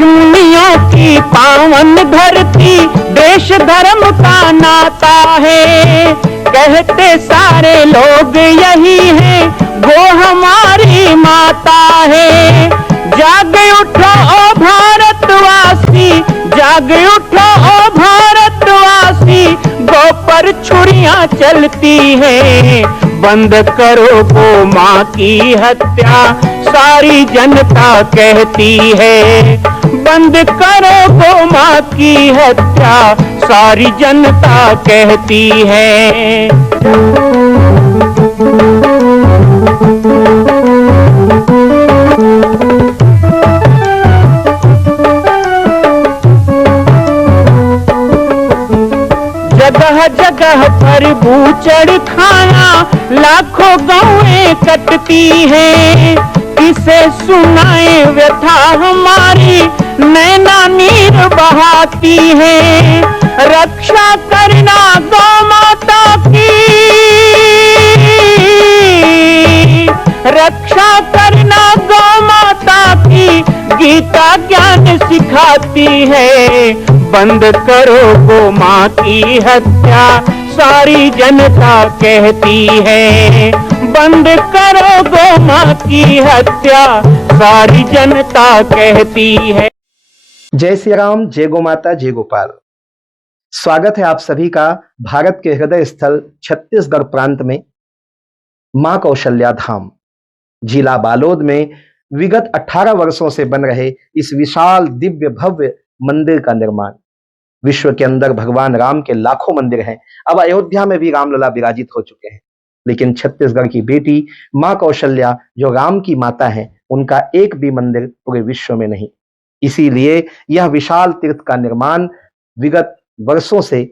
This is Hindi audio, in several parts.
ऋषिमुनियों की पावन धरती, देश धर्म का नाता है। कहते सारे लोग यही है, वो हमारी माता है। जाग उठो ओ भारतवासी, जाग उठो ओ भारतवासी, गौ पर छुरियां चलती हैं। बंद करो गौ माँ की हत्या, सारी जनता कहती है। बंद करो गौ माँ की हत्या, सारी जनता कहती है। जगह जगह पर बूचड़ खाना, लाखों गौएं कटती हैं। किसे सुनाए व्यथा हमारी, नैना नीर बहाती है। रक्षा करना गौ माता की, रक्षा करना गौ माता की, गीता ज्ञान सिखाती है। बंद करो गौ माँ की हत्या, सारी जनता कहती है। बंद करो गौ माँ की हत्या, सारी जनता कहती है। जय श्री राम, जय गौ माता, जय गोपाल। स्वागत है आप सभी का भारत के हृदय स्थल छत्तीसगढ़ प्रांत में मां कौशल्या धाम जिला बालोद में विगत 18 वर्षों से बन रहे इस विशाल दिव्य भव्य मंदिर का निर्माण। विश्व के अंदर भगवान राम के लाखों मंदिर हैं। अब अयोध्या में भी रामलला विराजित हो चुके हैं, लेकिन छत्तीसगढ़ की बेटी मां कौशल्या जो राम की माता है, उनका एक भी मंदिर पूरे विश्व में नहीं। इसीलिए यह विशाल तीर्थ का निर्माण विगत वर्षों से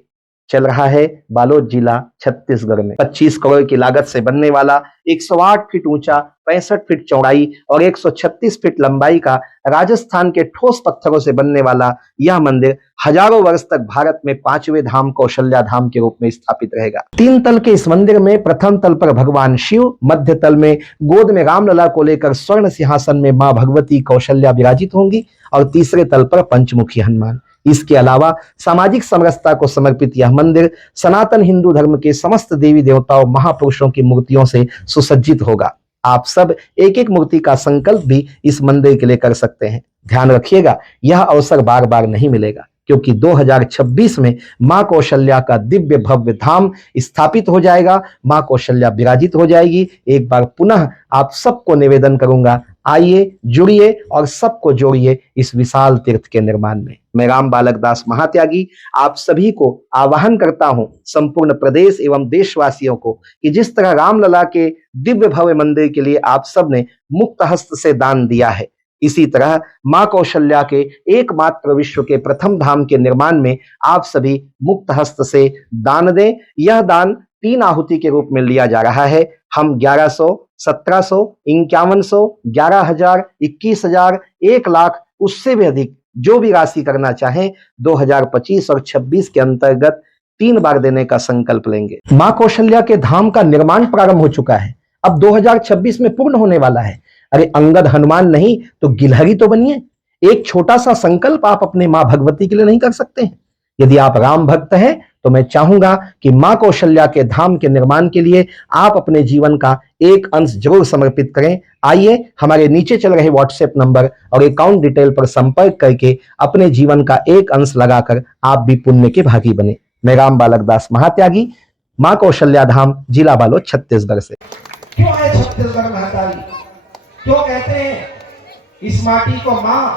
चल रहा है बालोद जिला छत्तीसगढ़ में। 25 करोड़ की लागत से बनने वाला 108 फीट ऊंचा, 65 फीट चौड़ाई और 136 फीट लंबाई का राजस्थान के ठोस पत्थरों से बनने वाला यह मंदिर हजारों वर्ष तक भारत में 5वें धाम कौशल्या धाम के रूप में स्थापित रहेगा। 3 तल के इस मंदिर में प्रथम तल पर भगवान शिव, मध्य तल में गोद में रामलला को लेकर स्वर्ण सिंहासन में मां भगवती कौशल्या विराजित होंगी और तीसरे तल पर पंचमुखी हनुमान। इसके अलावा सामाजिक समरसता को समर्पित यह मंदिर सनातन हिंदू धर्म के समस्त देवी देवताओं महापुरुषों की मूर्तियों से सुसज्जित होगा। आप सब एक एक मूर्ति का संकल्प भी इस मंदिर के लिए कर सकते हैं। ध्यान रखिएगा, यह अवसर बार बार नहीं मिलेगा, क्योंकि 2026 में मां कौशल्या का दिव्य भव्य धाम स्थापित हो जाएगा। मां कौशल्या विराजित हो जाएगी। एक बार पुनः आप सबको निवेदन करूंगा, आइए, जुड़िए और सबको जोड़िए इस विशाल तीर्थ के निर्माण में। मैं राम बालक दास महात्यागी आप सभी को आह्वान करता हूं, संपूर्ण प्रदेश एवं देशवासियों को, कि जिस तरह रामलला के दिव्य भव्य मंदिर के लिए आप सब ने मुक्त हस्त से दान दिया है, इसी तरह मां कौशल्या के एकमात्र विश्व के प्रथम धाम के निर्माण में आप सभी मुक्त हस्त से दान दें। यह दान 3 आहुति के रूप में लिया जा रहा है। हम 1100, 1700, 5100, 11,000, 21,000, 1 लाख, उससे भी अधिक जो भी राशि करना चाहें 2025 और 26 के अंतर्गत 3 बार देने का संकल्प लेंगे। मां कौशल्या के धाम का निर्माण प्रारंभ हो चुका है, अब 2026 में पूर्ण होने वाला है। अरे अंगद हनुमान नहीं तो गिलहरी तो बनिए। एक छोटा सा संकल्प आप अपने मां भगवती के लिए नहीं कर सकते हैं? यदि आप राम भक्त हैं तो मैं चाहूंगा कि मां कौशल्या के धाम के निर्माण के लिए आप अपने जीवन का एक अंश जरूर समर्पित करें। आइए, हमारे नीचे चल रहे व्हाट्सएप नंबर और अकाउंट डिटेल पर संपर्क करके अपने जीवन का एक अंश लगाकर आप भी पुण्य के भागी बने। मैं राम बालक दास महात्यागी, मां कौशल्या धाम, जिला बालोद, छत्तीसगढ़ से। क्यों है छत्तीसगढ़ महतारी? क्यों कहते हैं इस माटी को मां?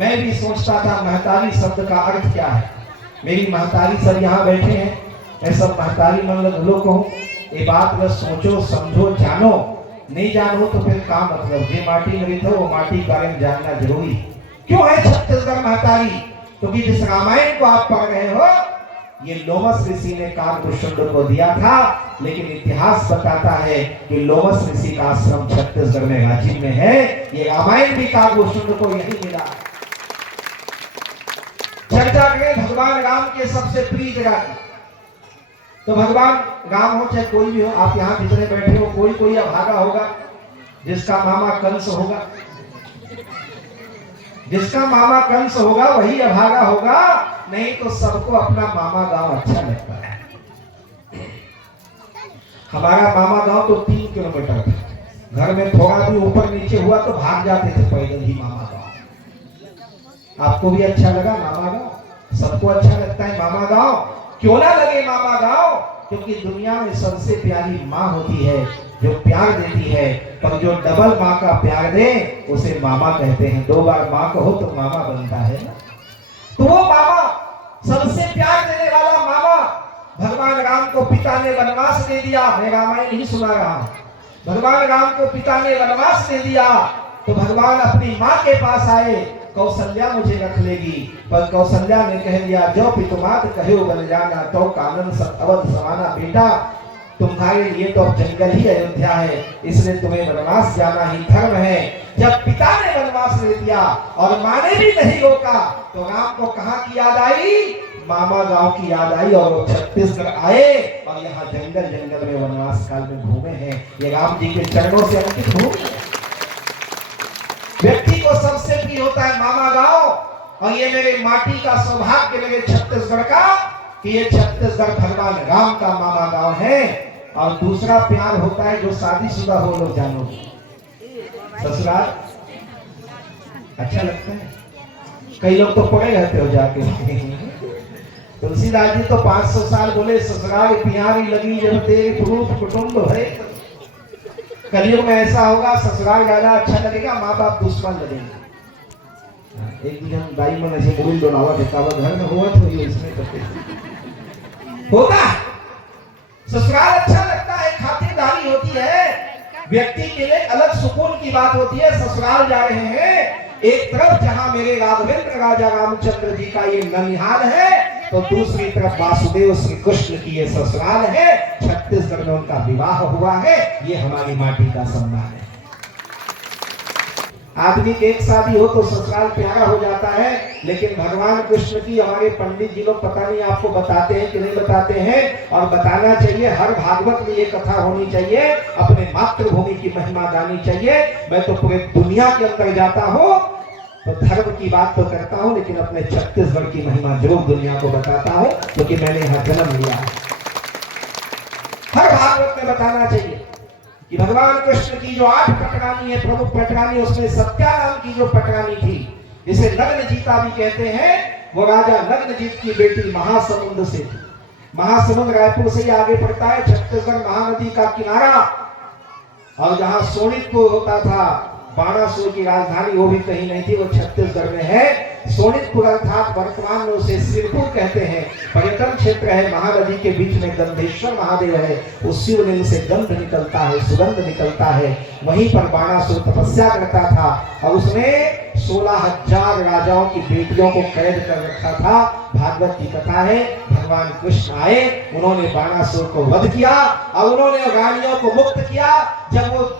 मैं भी सोचता था महतारी शब्द का अर्थ क्या है। मेरी महतारी सब यहाँ बैठे हैं, मैं सब महतारी मतलब लोग कहूँ। ये बात बस सोचो, समझो, जानो। नहीं जानो तो फिर का मतलब? जे माटी में तो वो माटी के बारे में जानना जरूरी। क्यों है छत्तीसगढ़ महतारी? क्योंकि जिस रामायण को आप पढ़ रहे हो, ये लोमस ऋषि ने काकभूषुंड को दिया था, लेकिन इतिहास बताता है कि लोमस ऋषि का आश्रम छत्तीसगढ़ में रांची में है। ये रामायण भी काकभूषुंड को यही मिला। चर्चा करें भगवान राम के सबसे प्रिय जगह की, तो भगवान राम हो चाहे कोई भी हो, आप यहाँ जितने बैठे हो, कोई अभागा होगा जिसका मामा कंस होगा, जिसका मामा कंस होगा वही अभागा होगा, नहीं तो सबको अपना मामा गांव अच्छा लगता है। हमारा मामा गांव तो 3 किलोमीटर था, घर में थोड़ा भी ऊपर नीचे हुआ तो भाग जाते थे पैदल ही मामा गांव। आपको भी अच्छा लगा मामा गांव? सबको अच्छा लगता है मामा गांव। क्यों ना लगे मामा गांव? क्योंकि दुनिया में सबसे प्यारी माँ होती है जो प्यार देती है, पर जो डबल माँ का प्यार दे उसे मामा कहते हैं। 2 बार माँ कहो तो मामा बनता है ना। तो वो मामा, सबसे प्यार देने वाला मामा, भगवान राम को पिता ने वनवास दे दिया। मैं रामायण नहीं सुना रहा हूं। भगवान राम को पिता ने वनवास दे दिया तो भगवान अपनी माँ के पास आए, कौशल्या मुझे रख लेगी, पर कौशल्या ने कह दिया जो पितुमात कहे बन जाना, तो कानन सब अवध समाना। बेटा तुम्हारे लिए तो अब जंगल ही अयोध्या है, इसलिए तुम्हें वनवास जाना ही धर्म है। जब पिता ने वनवास ले दिया और माँ ने भी नहीं रोका तो राम को कहाँ की याद आई? मामा गांव की याद आई, और वो छत्तीसगढ़ आए और यहाँ जंगल जंगल में वनवास काल में घूमे हैं। ये राम जी के चरणों से अंकित भूमि है। व्यक्ति को सबसे प्रिय होता है मामा गांव, और ये मेरे माटी का सौभाग्य, मेरे छत्तीसगढ़ का, कि ये छत्तीसगढ़ भगवान राम का मामा गांव है। और दूसरा प्यार होता है जो शादीशुदा हो लोग जानो, ससुराल अच्छा लगता है। कई लोग तो पड़े रहते हो जाके। तुलसीदास जी तो 500 साल बोले ससुराल प्यारी लगी जब तेरे पुरुष कुटुंब है। कलयुग में ऐसा होगा ससुराल ज्यादा अच्छा लगेगा, माँ बाप दुश्मन लगेंगे। एक दिन हम दाई मन ऐसे बोल दोनावा देखावा घर में हुआ तो ये इसमें करते होता। ससुराल अच्छा लगता है, खातिरदारी होती है, व्यक्ति के लिए अलग सुकून की बात होती है। ससुराल जा रहे हैं, एक तरफ जहां मेरे राघवेंद्र राजा रामचंद्र जी का ये ननिहाल है, तो दूसरी तरफ वासुदेव श्री कृष्ण की ये ससुराल है। छत्तीसगढ़ में उनका विवाह हुआ है, ये हमारी माटी का सम्मान है। आदमी की एक शादी हो तो ससुराल प्यारा हो जाता है, लेकिन भगवान कृष्ण की हमारे पंडित जी लोग पता नहीं आपको बताते हैं कि नहीं बताते हैं, और बताना चाहिए। हर भागवत में ये कथा होनी चाहिए, अपने मातृभूमि की महिमा गानी चाहिए। मैं तो पूरे दुनिया के अंदर जाता हूँ तो धर्म की बात तो करता हूँ, लेकिन अपने छत्तीसगढ़ की महिमा जरूर दुनिया को बताता हूँ, क्योंकि मैंने यहाँ जन्म लिया। हर भागवत में बताना चाहिए कि भगवान कृष्ण की जो 8 पटरानी है, प्रमुख पटरानी, उसमें सत्या नाम की जो पटरानी थी, जिसे नग्नजीता भी कहते हैं, वो राजा नग्नजीत की बेटी महासमुंद से थी। महासमुंद रायपुर से ही आगे पड़ता है, छत्तीसगढ़ महानदी का किनारा, और जहां सोनितपुर होता था, बाणासुर की राजधानी, वो भी कहीं नहीं थी, वो छत्तीसगढ़ में है। सोनितपुर अर्थात वर्तमान में उसे सिरपुर कहते हैं, पर्यटन क्षेत्र है। महानदी के बीच में गंधेश्वर महादेव है, उस शिवलिंग से गंध निकलता है, सुगंध निकलता है। वहीं पर बाणासुर तपस्या करता था और उसने 16,000 राजाओं की बेटियों को कैद कर रखा था। भागवत की कथा है, भगवान कृष्ण आए, उन्होंने बाणासुर को वध किया और उन्होंने रानियों को मुक्त किया। जब वो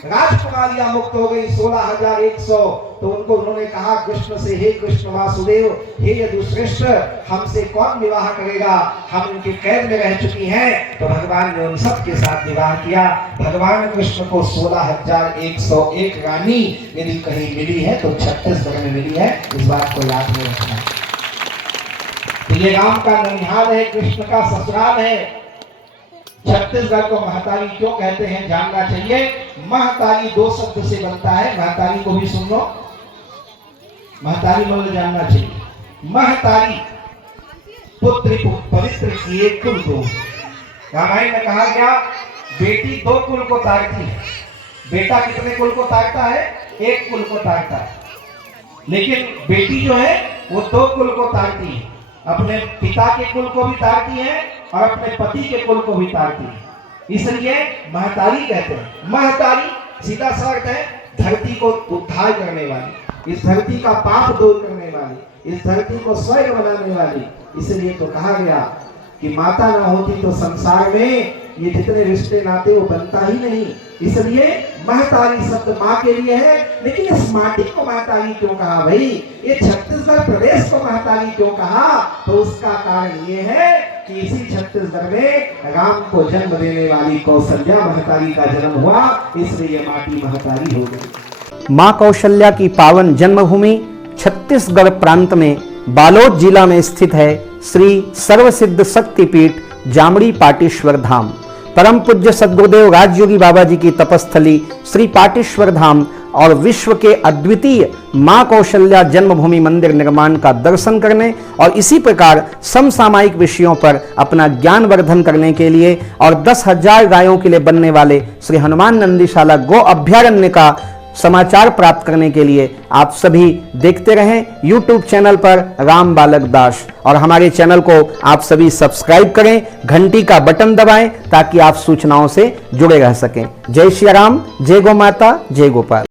राजकुमारियां मुक्त हो गई 16,100, तो उनको उन्होंने कहा कृष्ण से, हे कृष्ण वासुदेव, हे यदुश्रेष्ठ, हमसे कौन विवाह करेगा, हम उनके कैद में रह चुकी हैं। तो भगवान ने उन सब के साथ विवाह किया। भगवान कृष्ण को 16,101 रानी यदि कहीं मिली है तो छत्तीसगढ़ में मिली है, इस बात को याद में रखना। तो ये राम का ननिहाल है, कृष्ण का ससुराल है। छत्तीसगढ़ को महतारी क्यों कहते हैं जानना चाहिए। महतारी 2 शब्द से बनता है, महतारी को भी सुन लो, महतारी मतलब जानना चाहिए। महतारी पुत्र पवित्र किए कुल दो। रामायण में कहा गया बेटी 2 कुल को तारती है। बेटा कितने कुल को तारता है? 1 कुल को तारता है, लेकिन बेटी जो है वो 2 कुल को तारती है। अपने पिता के कुल को भी तारती है और अपने पति के कुल को भी तारती है, इसलिए महतारी कहते हैं। महतारी सीधा सा अर्थ है धरती को उद्धार करने वाली, इस धरती का पाप दूर करने वाली, इस धरती को स्वर्ग बनाने वाली। इसलिए तो कहा गया कि माता ना होती तो संसार में ये जितने रिश्ते नाते वो बनता ही नहीं। इसलिए महतारी शब्द माँ के लिए है। लेकिन इस माटी को महतारी क्यों कहा भाई, ये छत्तीसगढ़ प्रदेश को महतारी क्यों कहा? तो उसका कारण ये है कि इसी छत्तीसगढ़ में राम को जन्म देने वाली कौशल्या महतारी का जन्म हुआ, इसलिए ये माटी महतारी हो गई। मां कौशल्या की पावन जन्मभूमि छत्तीसगढ़ प्रांत में बालोद जिला में स्थित है श्री सर्वसिद्ध शक्तिपीठ जामड़ी पाटेश्वर धाम। परम पूज्य सद्गुरुदेव राजयोगी बाबा जी की तपस्थली श्री पाटेश्वर धाम और विश्व के अद्वितीय मां कौशल्या जन्मभूमि मंदिर निर्माण का दर्शन करने और इसी प्रकार समसामयिक विषयों पर अपना ज्ञान वर्धन करने के लिए और 10,000 गायों के लिए बनने वाले श्री हनुमान नंदीशाला गो अभ्यारण्य का समाचार प्राप्त करने के लिए आप सभी देखते रहें YouTube चैनल पर राम बालक दास, और हमारे चैनल को आप सभी सब्सक्राइब करें, घंटी का बटन दबाएं ताकि आप सूचनाओं से जुड़े रह सकें। जय श्री राम, जय गौ माता, जय गोपाल।